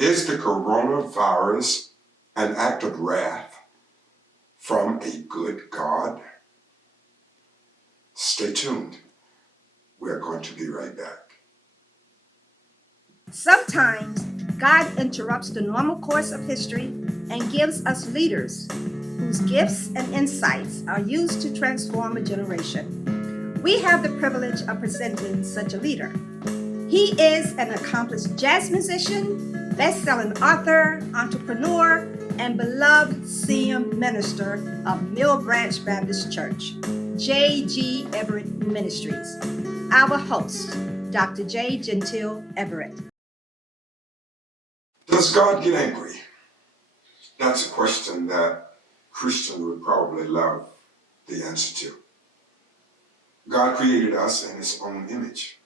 Is the coronavirus an act of wrath from a good God? Stay tuned. We're going to be right back. Sometimes God interrupts the normal course of history and gives us leaders whose gifts and insights are used to transform a generation. We have the privilege of presenting such a leader. He is an accomplished jazz musician, best-selling author, entrepreneur, and beloved senior minister of Mill Branch Baptist Church, J.G. Everett Ministries. Our host, Dr. J. Gentile Everett. Does God get angry? That's a question that Christians would probably love the answer to. God created us in his own image.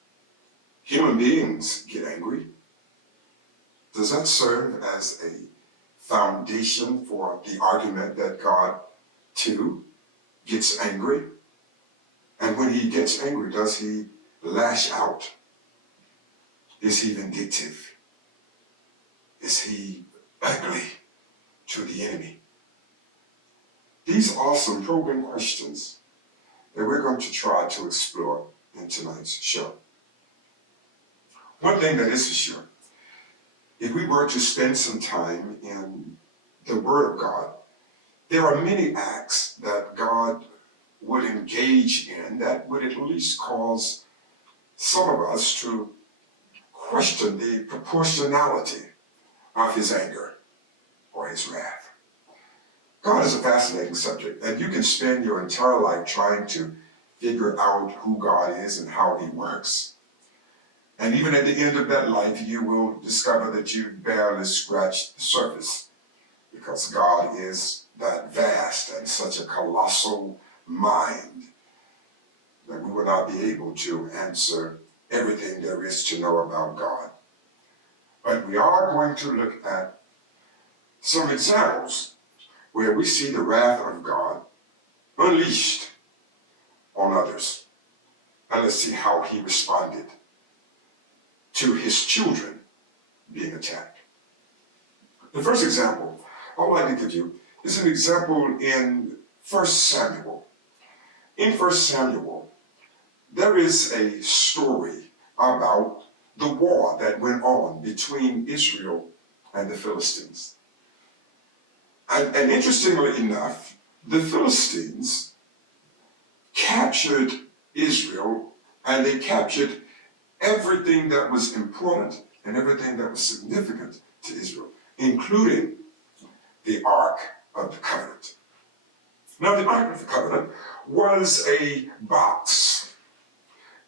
Human beings get angry. Does that serve as a foundation for the argument that God, too, gets angry? And when he gets angry, does he lash out? Is he vindictive? Is he ugly to the enemy? These are some probing questions that we're going to try to explore in tonight's show. One thing that is for sure, if we were to spend some time in the Word of God, there are many acts that God would engage in that would at least cause some of us to question the proportionality of his anger or his wrath. God is a fascinating subject, and you can spend your entire life trying to figure out who God is and how he works. And even at the end of that life, you will discover that you barely scratched the surface, because God is that vast and such a colossal mind that we will not be able to answer everything there is to know about God. But we are going to look at some examples where we see the wrath of God unleashed on others. And let's see how he responded to his children being attacked. The first example I would like to give you is an example in 1 Samuel. In 1 Samuel, there is a story about the war that went on between Israel and the Philistines. And interestingly enough, the Philistines captured Israel, and they captured everything that was important and everything that was significant to Israel, including the Ark of the Covenant. Now, the Ark of the Covenant was a box.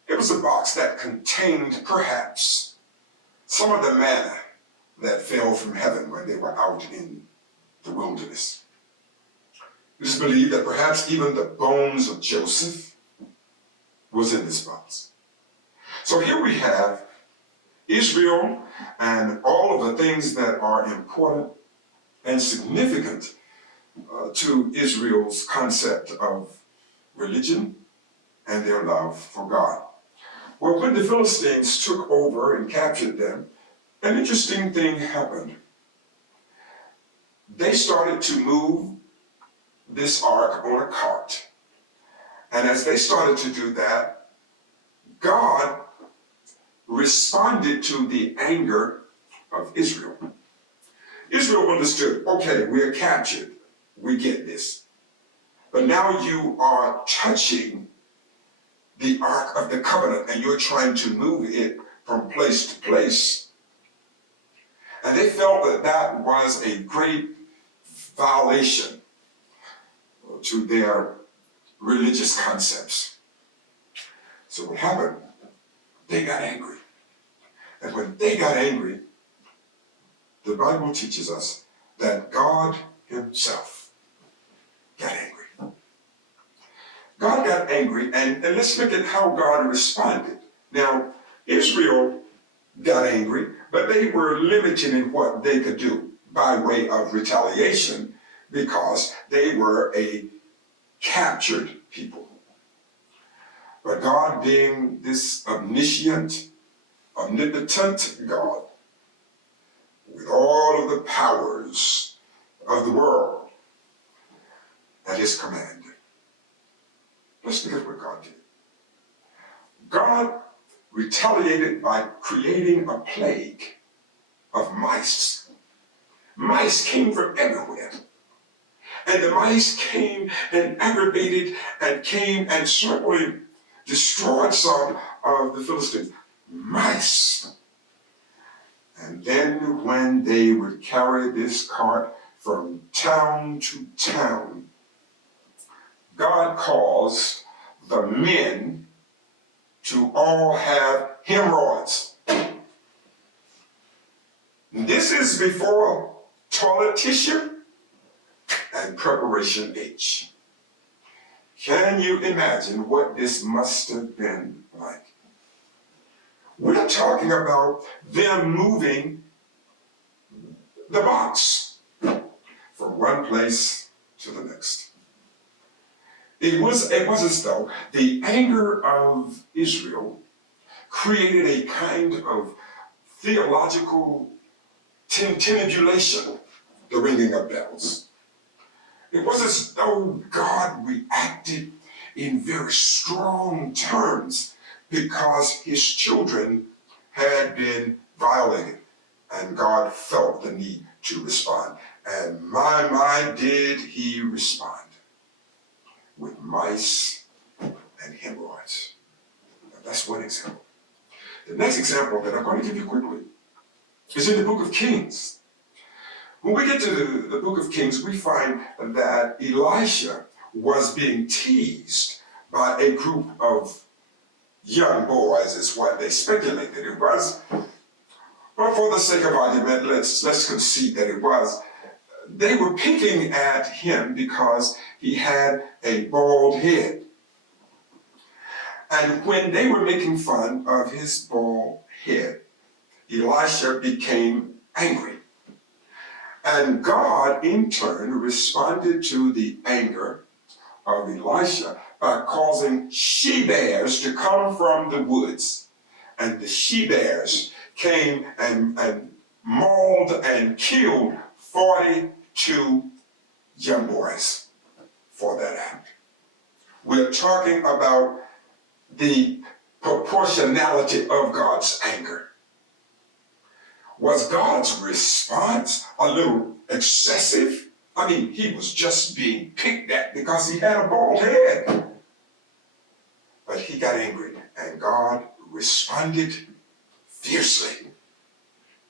It was a box that contained perhaps some of the manna that fell from heaven when they were out in the wilderness. It is believed that perhaps even the bones of Joseph was in this box. So here we have Israel and all of the things that are important and significant to Israel's concept of religion and their love for God. Well, when the Philistines took over and captured them, an interesting thing happened. They started to move this ark on a cart. And as they started to do that, God responded to the anger of Israel. Israel understood, okay, we are captured. We get this. But now you are touching the Ark of the Covenant and you're trying to move it from place to place. And they felt that that was a great violation to their religious concepts. So what happened? They got angry. And when they got angry, the Bible teaches us that God himself got angry. God got angry, and let's look at how God responded. Now, Israel got angry, but they were limited in what they could do by way of retaliation because they were a captured people. But God, being this omniscient, omnipotent God, with all powers of the world at his command. Let's look at what God did. God retaliated by creating a plague of mice. Mice came from everywhere. And the mice came and aggravated and came and certainly destroyed some of the Philistines. Mice. And then when they would carry this cart from town to town, God caused the men to all have hemorrhoids. This is before toilet tissue and preparation H. Can you imagine what this must have been like? We're talking about them moving the box from one place to the next. It was as though the anger of Israel created a kind of theological tintinnabulation, the ringing of bells. It was as though God reacted in very strong terms because his children had been violated, and God felt the need to respond. And my, did he respond with mice and hemorrhoids. Now, that's one example. The next example that I'm going to give you quickly is in the book of Kings. When we get to the book of Kings, we find that Elisha was being teased by a group of young boys, is what they speculated it was. But for the sake of argument, let's concede that it was. They were picking at him because he had a bald head. And when they were making fun of his bald head, Elisha became angry. And God, in turn, responded to the anger of Elisha by causing she-bears to come from the woods. And the she-bears came and mauled and killed 42 young boys for that act. We're talking about the proportionality of God's anger. Was God's response a little excessive? I mean, he was just being picked at because he had a bald head. But he got angry, and God responded fiercely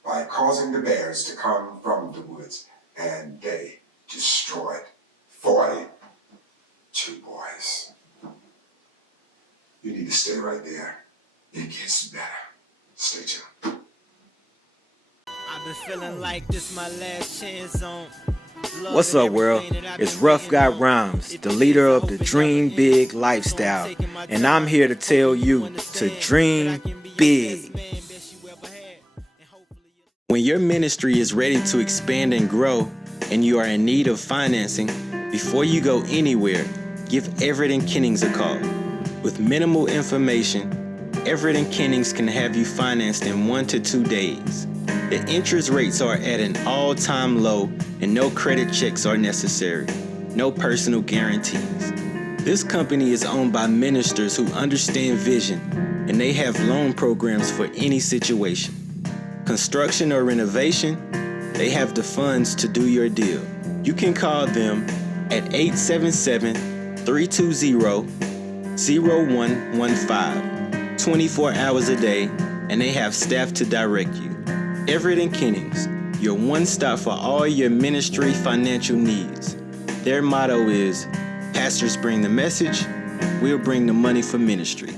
by causing the bears to come from the woods, and they destroyed 42 boys. You need to stay right there. It gets better. Stay tuned. I've been feeling like this my last chance on. What's up, world? It's Rough Guy Rhymes, the leader of the Dream Big lifestyle, and I'm here to tell you to dream big. When your ministry is ready to expand and grow, and you are in need of financing, before you go anywhere, give Everett & Kennings a call. With minimal information, Everett & Kennings can have you financed in 1 to 2 days. The interest rates are at an all-time low, and no credit checks are necessary. No personal guarantees. This company is owned by ministers who understand vision, and they have loan programs for any situation. Construction or renovation, they have the funds to do your deal. You can call them at 877-320-0115, 24 hours a day, and they have staff to direct you. Everett & Kennings, your one stop for all your ministry financial needs. Their motto is, pastors bring the message, we'll bring the money for ministry.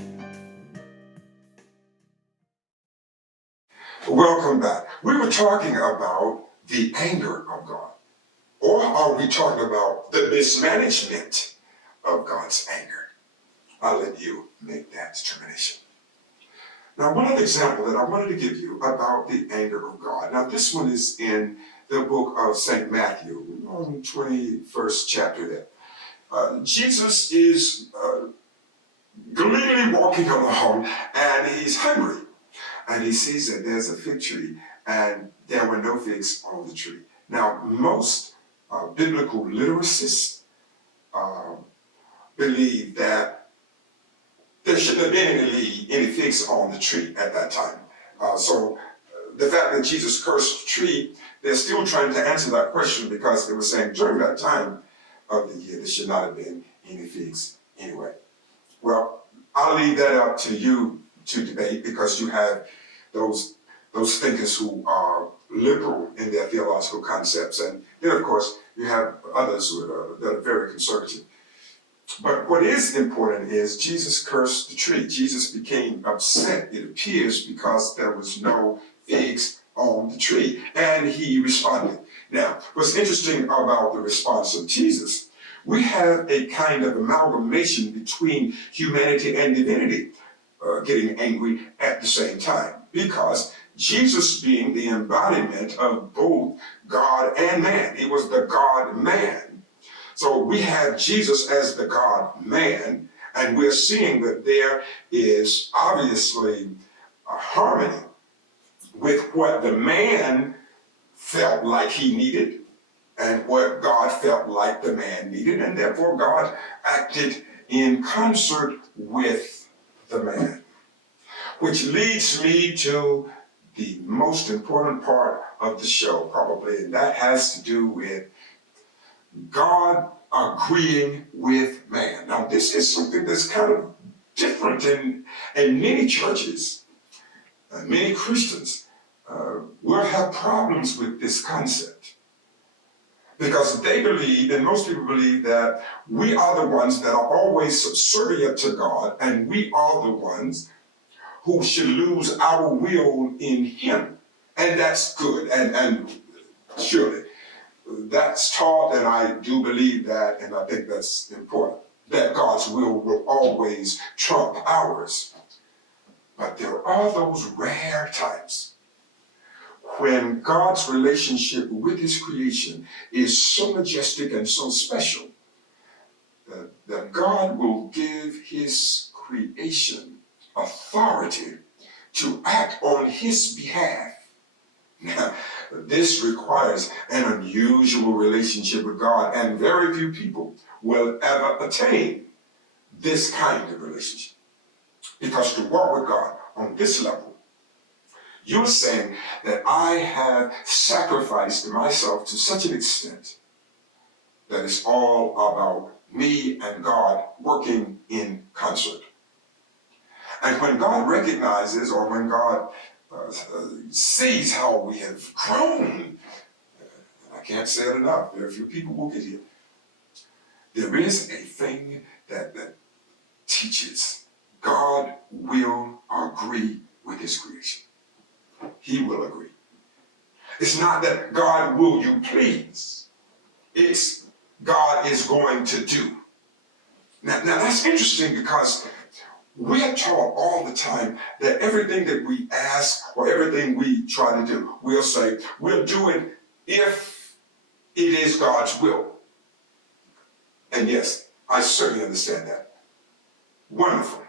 Welcome back. We were talking about the anger of God. Or are we talking about the mismanagement of God's anger? I'll let you make that determination. Now, one other example that I wanted to give you about the anger of God. Now, this one is in the book of St. Matthew, 21st chapter there. Jesus is gleefully walking along, and he's hungry. And he sees that there's a fig tree, and there were no figs on the tree. Now, most biblical litericists believe that there shouldn't have been any figs on the tree at that time. So the fact that Jesus cursed the tree, they're still trying to answer that question because they were saying during that time of the year there should not have been any figs anyway. Well, I'll leave that up to you to debate because you have those thinkers who are liberal in their theological concepts, and then of course you have others that are very conservative. But what is important is Jesus cursed the tree. Jesus became upset, it appears, because there was no figs on the tree, and he responded. Now, what's interesting about the response of Jesus, we have a kind of amalgamation between humanity and divinity getting angry at the same time, because Jesus being the embodiment of both God and man, he was the God-man. So we have Jesus as the God-man, and we're seeing that there is obviously a harmony with what the man felt like he needed and what God felt like the man needed, and therefore God acted in concert with the man. Which leads me to the most important part of the show, probably, and that has to do with God agreeing with man. Now, this is something that's kind of different in many churches, many Christians will have problems with this concept because they believe, and most people believe, that we are the ones that are always subservient to God, and we are the ones who should lose our will in him. And that's good, and surely that's taught, and I do believe that, and I think that's important, that God's will always trump ours. But there are those rare times when God's relationship with his creation is so majestic and so special that God will give his creation authority to act on his behalf. Now, this requires an unusual relationship with God, and very few people will ever attain this kind of relationship. Because to walk with God on this level, you're saying that I have sacrificed myself to such an extent that it's all about me and God working in concert. And when God recognizes, or when God sees how we have grown, I can't say it enough, very few people will get here. There is a thing that teaches God will agree with his creation. He will agree. It's not that God will you please. It's God is going to do. Now that's interesting because we're taught all the time that everything that we ask or everything we try to do, we'll say, we'll do it if it is God's will. And yes, I certainly understand that. Wonderful.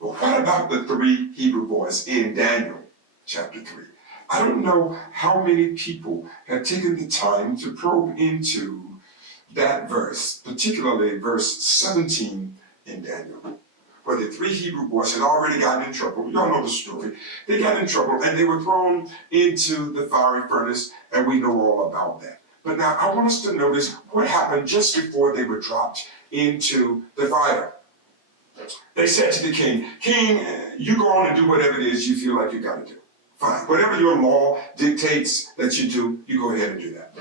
But what about the 3 Hebrew boys in Daniel chapter 3? I don't know how many people have taken the time to probe into that verse, particularly verse 17 in Daniel, where the 3 Hebrew boys had already gotten in trouble. Y'all know the story. They got in trouble and they were thrown into the fiery furnace, and we know all about that. But now I want us to notice what happened just before they were dropped into the fire. They said to the king, "King, you go on and do whatever it is you feel like you got to do. Fine. Whatever your law dictates that you do, you go ahead and do that."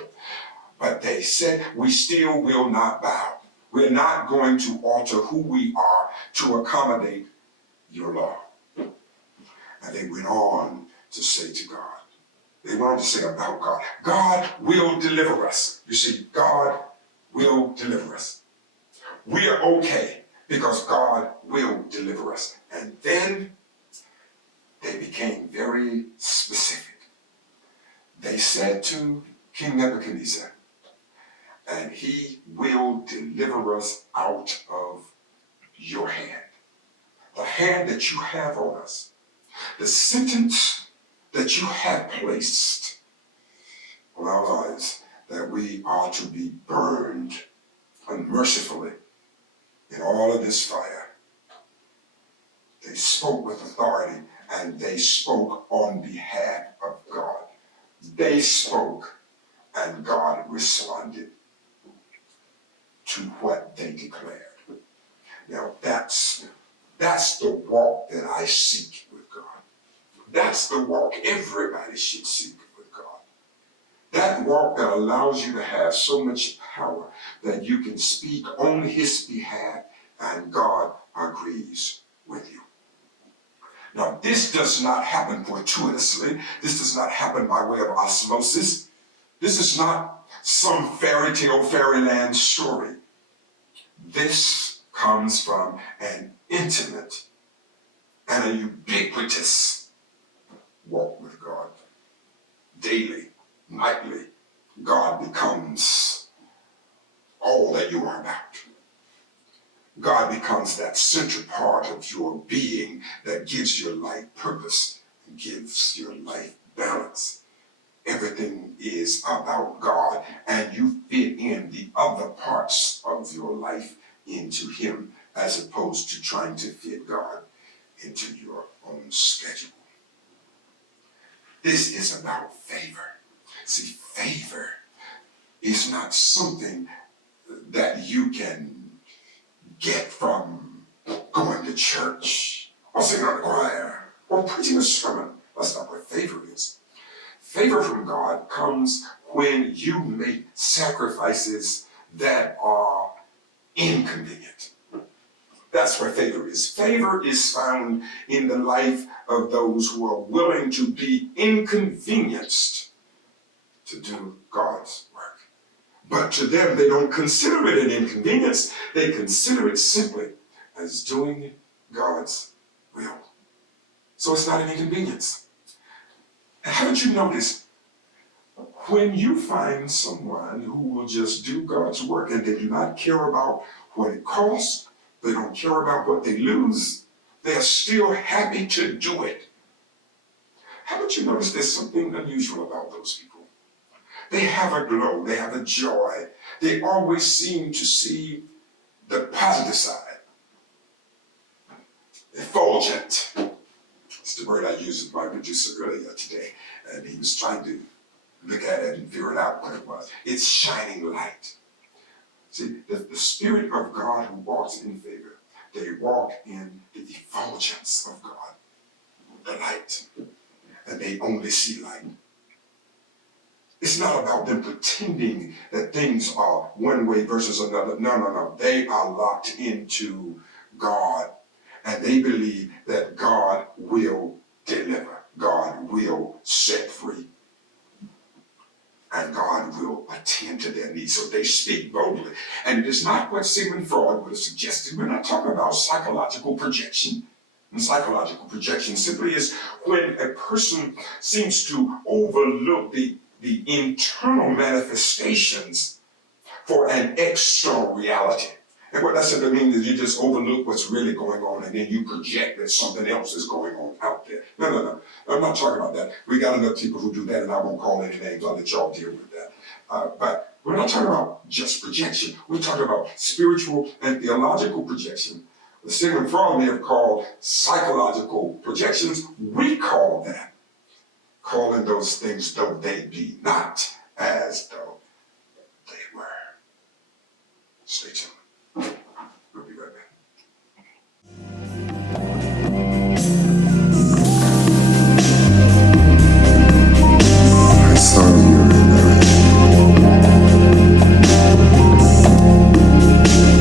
But they said, "We still will not bow. We're not going to alter who we are to accommodate your law." And they went on to say to God, they went on to say about God, God will deliver us. You see, God will deliver us. We are okay because God will deliver us. And then they became very specific. They said to King Nebuchadnezzar, "And he will deliver us out of your hand." The hand that you have on us. The sentence that you have placed on our lives that we are to be burned unmercifully in all of this fire. They spoke with authority, and they spoke on behalf of God. They spoke, and God responded to what they declared. Now, that's the walk that I seek with God. That's the walk everybody should seek with God. That walk that allows you to have so much power that you can speak on his behalf and God agrees with you. Now, this does not happen fortuitously. This does not happen by way of osmosis. This is not some fairy tale, fairyland story. This comes from an intimate and a ubiquitous walk with God. Daily, nightly, God becomes all that you are about. God becomes that central part of your being that gives your life purpose and gives your life balance. Everything is about God, and you fit in the other parts of your life into him as opposed to trying to fit God into your own schedule. This is about favor. See, favor is not something that you can get from going to church or singing in a choir or preaching a sermon. That's not what favor is. Favor from God comes when you make sacrifices that are inconvenient. That's where favor is. Favor is found in the life of those who are willing to be inconvenienced to do God's work. But to them, they don't consider it an inconvenience. They consider it simply as doing God's will. So it's not an inconvenience. And haven't you noticed, when you find someone who will just do God's work and they do not care about what it costs, they don't care about what they lose, they are still happy to do it. Haven't you noticed there's something unusual about those people? They have a glow, they have a joy. They always seem to see the positive side. Effulgent. It's the word I used with my producer earlier today. And he was trying to look at it and figure out what it was. It's shining light. See, the Spirit of God who walks in favor, they walk in the effulgence of God, the light. And they only see light. It's not about them pretending that things are one way versus another. No. They are locked into God. And they believe that God will deliver. God will set free. And God will attend to their needs. So they speak boldly. And it is not what Sigmund Freud would have suggested. We're not talking about psychological projection. And psychological projection simply is when a person seems to overlook the internal manifestations for an external reality. And what that simply means is you just overlook what's really going on and then you project that something else is going on out there. No. I'm not talking about that. We got enough people who do that, and I won't call any names. I'll let y'all deal with that. But we're not talking about just projection. We're talking about spiritual and theological projection. The Sigmund Freud may have called psychological projections. We call that calling those things though they be not as though they were. Stay tuned. We'll be right back. I saw you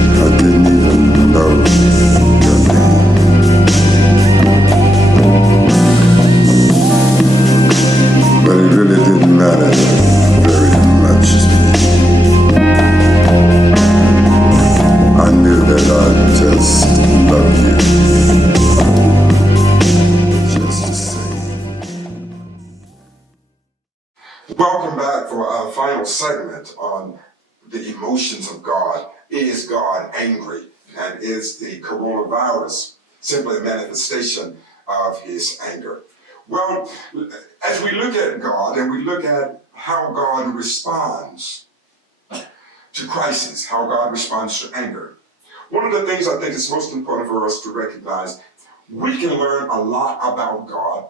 and I didn't even know your name. But it really didn't matter very much to me. I knew that I just love you. Just the same. Welcome back for our final segment on the emotions of God. Is God angry? And is the coronavirus simply a manifestation of his anger? Well, as we look at God and we look at how God responds to crisis, how God responds to anger. One of the things I think is most important for us to recognize, we can learn a lot about God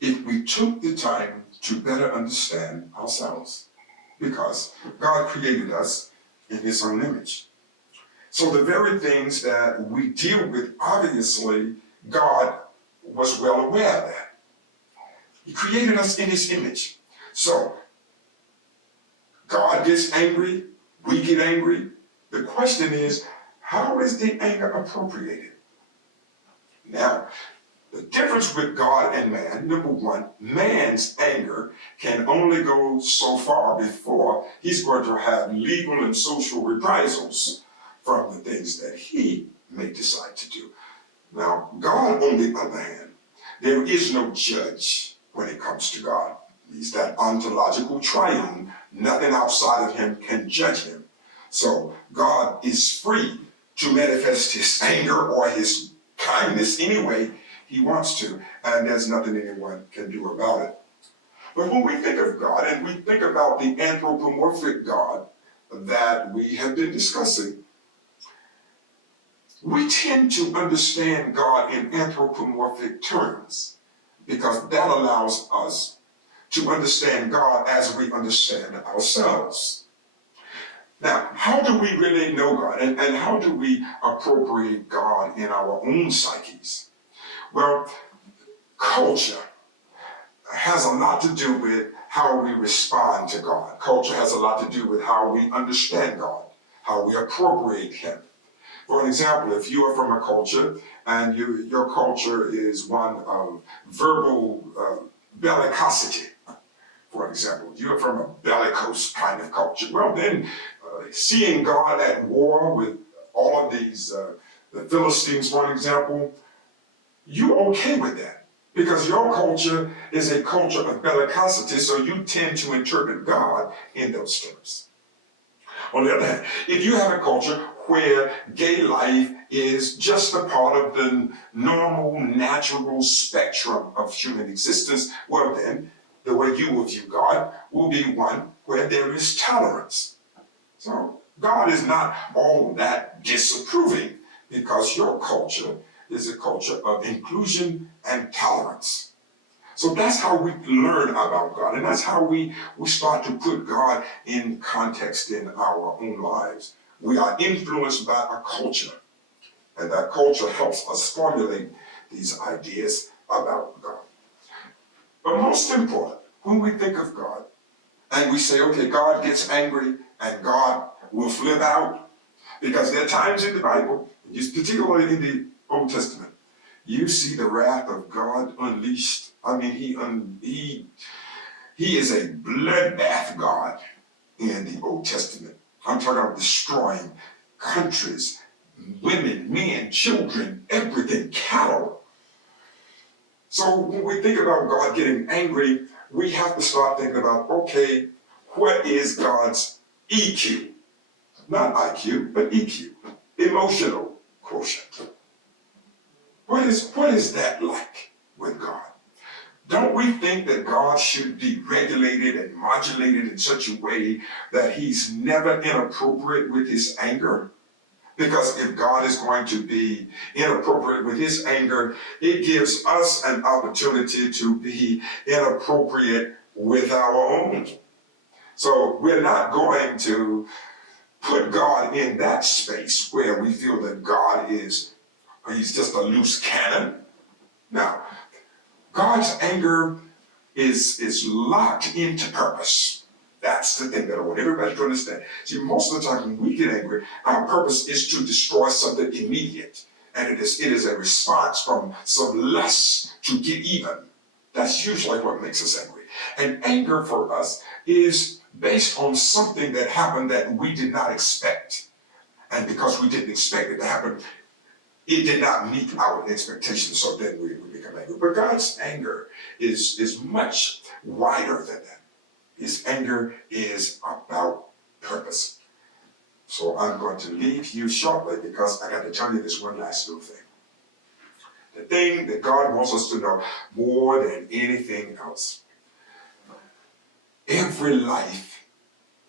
if we took the time to better understand ourselves, because God created us in his own image. So the very things that we deal with, obviously, God was well aware of that. He created us in his image. So God gets angry, we get angry. The question is, how is the anger appropriated? Now, the difference with God and man, number one, man's anger can only go so far before he's going to have legal and social reprisals from the things that he may decide to do. Now, God, on the other hand, there is no judge when it comes to God. He's that ontological triune. Nothing outside of him can judge him. So God is free to manifest his anger or his kindness any way he wants to, and there's nothing anyone can do about it. But when we think of God and we think about the anthropomorphic God that we have been discussing, we tend to understand God in anthropomorphic terms because that allows us to understand God as we understand ourselves. Now, how do we really know God and how do we appropriate God in our own psyches? Well, culture has a lot to do with how we respond to God. Culture has a lot to do with how we understand God, how we appropriate him. For an example, if you are from a culture and your culture is one of verbal bellicosity, for example, you're from a bellicose kind of culture, well then seeing God at war with all of these, the Philistines, for example, you're okay with that because your culture is a culture of bellicosity, so you tend to interpret God in those terms. On the other hand, if you have a culture where gay life is just a part of the normal, natural spectrum of human existence, well then, the way you will view God will be one where there is tolerance. So God is not all that disapproving because your culture is a culture of inclusion and tolerance. So that's how we learn about God, and that's how we start to put God in context in our own lives. We are influenced by a culture, and that culture helps us formulate these ideas about God. But most important, when we think of God, and we say, okay, God gets angry, and God will flip out, because there are times in the Bible, particularly in the Old Testament, you see the wrath of God unleashed. I mean, he is a bloodbath God in the Old Testament. I'm talking about destroying countries, women, men, children, everything, cattle. So when we think about God getting angry, we have to start thinking about, okay, what is God's EQ? Not IQ, but EQ, emotional quotient. What is that like with God? Don't we think that God should be regulated and modulated in such a way that he's never inappropriate with his anger? Because if God is going to be inappropriate with his anger, it gives us an opportunity to be inappropriate with our own. So we're not going to put God in that space where we feel that God he's just a loose cannon. Now, God's anger is locked into purpose. That's the thing that I want everybody to understand. See, most of the time when we get angry, our purpose is to destroy something immediate. And it is a response from some lust to get even. That's usually what makes us angry. And anger for us is based on something that happened that we did not expect. And because we didn't expect it to happen, it did not meet our expectations, so then we become angry. But God's anger is much wider than that. His anger is about purpose. So I'm going to leave you shortly because I got to tell you this one last little thing. The thing that God wants us to know more than anything else. Every every life,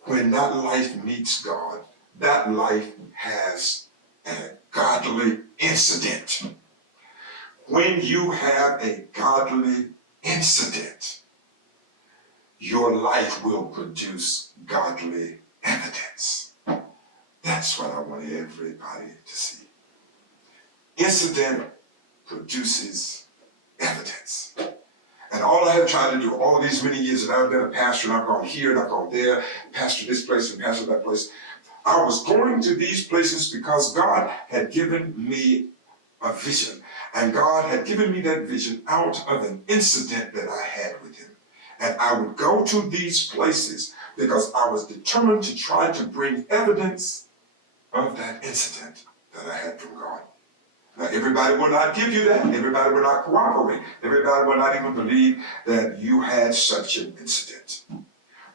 when that life meets God, that life has a godly incident. When you have a godly incident, your life will produce godly evidence. That's what I want everybody to see. Incident produces evidence. And all I have tried to do all these many years that I've been a pastor, and I've gone here and I've gone there, pastor this place and pastor that place, I was going to these places because God had given me a vision. And God had given me that vision out of an incident that I had with him. And I would go to these places because I was determined to try to bring evidence of that incident that I had from God. Now, everybody will not give you that. Everybody will not cooperate. Everybody will not even believe that you had such an incident.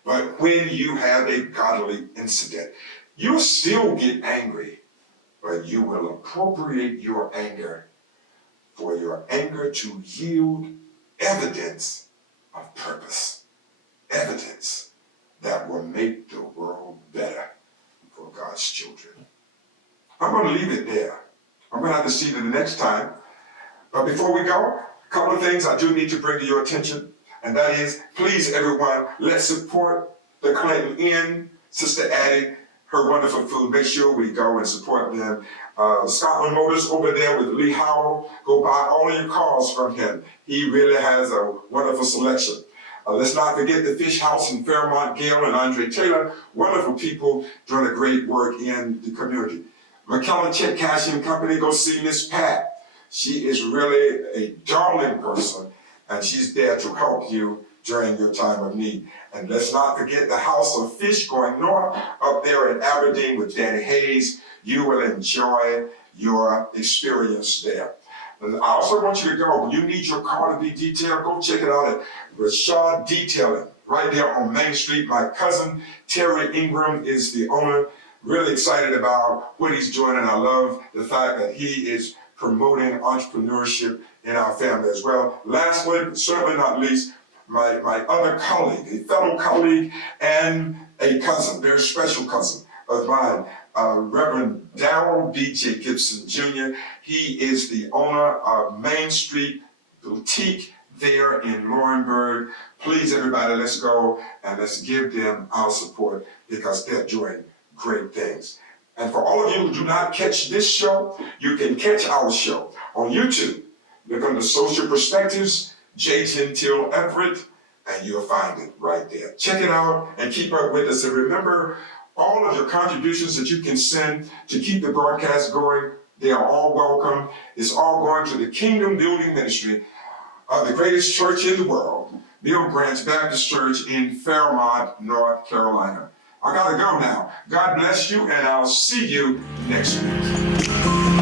But when you have a godly incident, you'll still get angry, but you will appropriate your anger for your anger to yield evidence of purpose. Evidence that will make the world better for God's children. I'm going to leave it there. I'm going to have to see you the next time. But before we go, a couple of things I do need to bring to your attention. And that is, please, everyone, let's support the Clinton Inn, Sister Addie, her wonderful food. Make sure we go and support them. Scotland Motors over there with Lee Howell. Go buy all of your cars from him. He really has a wonderful selection. Let's not forget the Fish House in Fairmont, Gail and Andre Taylor. Wonderful people doing a great work in the community. McKellar Check Cashing Company, go see Miss Pat. She is really a darling person, and she's there to help you during your time of need. And let's not forget the House of Fish going north up there in Aberdeen with Danny Hayes. You will enjoy your experience there. And I also want you to go, when you need your car to be detailed, go check it out at Rashad Detailing, right there on Main Street. My cousin, Terry Ingram, is the owner. Really excited about what he's doing, and I love the fact that he is promoting entrepreneurship in our family as well. Lastly, but certainly not least, my other colleague, a fellow colleague and a cousin, very special cousin of mine, Reverend Darrell B.J. Gibson Jr. He is the owner of Main Street Boutique there in Laurinburg. Please, everybody, let's go and let's give them our support because they're doing great things. And for all of you who do not catch this show, you can catch our show on YouTube. Look under Social Perspectives, J. Gentile Everett, and you'll find it right there. Check it out and keep up with us. And remember, all of your contributions that you can send to keep the broadcast going, they are all welcome. It's all going to the Kingdom Building Ministry of the greatest church in the world, Mill Branch Baptist Church in Fairmont, North Carolina. I gotta go now. God bless you, and I'll see you next week.